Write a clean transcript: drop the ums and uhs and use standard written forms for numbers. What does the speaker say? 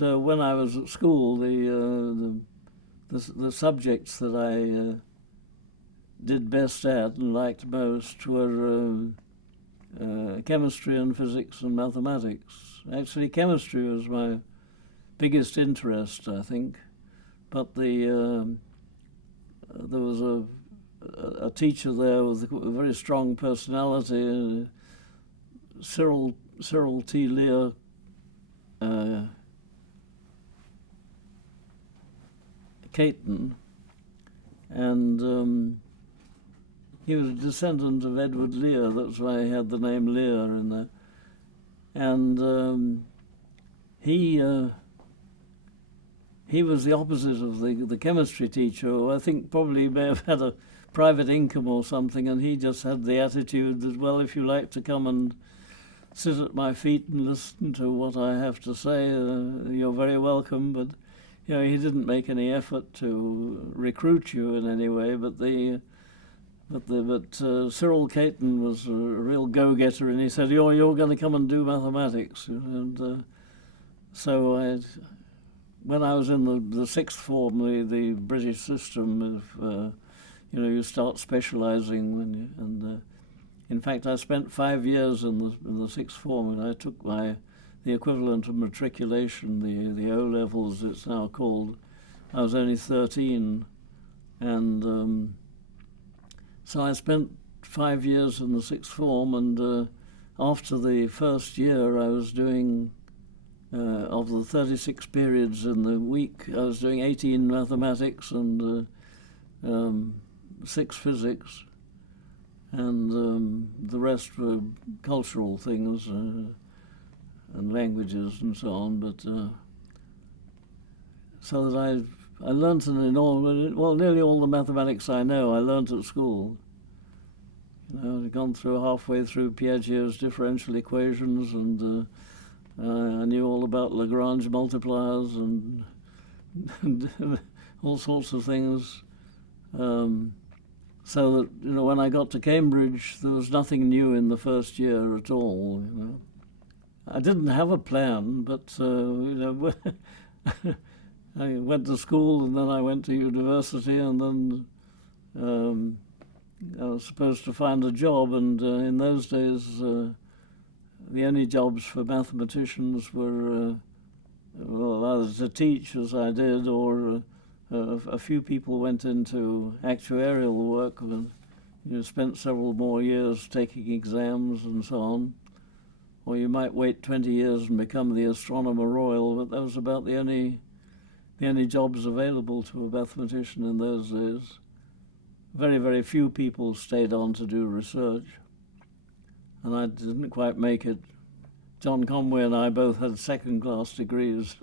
when I was at school, the subjects that I did best at and liked most were chemistry and physics and mathematics. Actually, chemistry was my biggest interest, I think. But there was a teacher there with a very strong personality, Cyril T. Lear. Caton, and he was a descendant of Edward Lear. That's why he had the name Lear in there. And he was the opposite of the chemistry teacher, who I think probably may have had a private income or something, and he just had the attitude that, well, if you like to come and sit at my feet and listen to what I have to say, you're very welcome. But he didn't make any effort to recruit you in any way. But Cyril Caton was a real go-getter, and he said, "You're going to come and do mathematics." And so when I was in the sixth form, the British system of you start specialising and in fact, I spent 5 years in the sixth form, and I took the equivalent of matriculation, the O levels it's now called. I was only 13, and so I spent 5 years in the sixth form, and after the first year, I was doing of the 36 periods in the week, I was doing 18 mathematics and 6 physics. And the rest were cultural things and languages and so on. But so that I learnt nearly all the mathematics I know I learnt at school. I'd gone through halfway through Piaget's differential equations, and I knew all about Lagrange multipliers and all sorts of things. So that when I got to Cambridge, there was nothing new in the first year at all. I didn't have a plan, but I went to school, and then I went to university, and then I was supposed to find a job. And in those days, the only jobs for mathematicians were either to teach, as I did, or a few people went into actuarial work and spent several more years taking exams and so on. Or you might wait 20 years and become the Astronomer Royal, but that was about the only jobs available to a mathematician in those days. Very, very few people stayed on to do research, and I didn't quite make it. John Conway and I both had second-class degrees.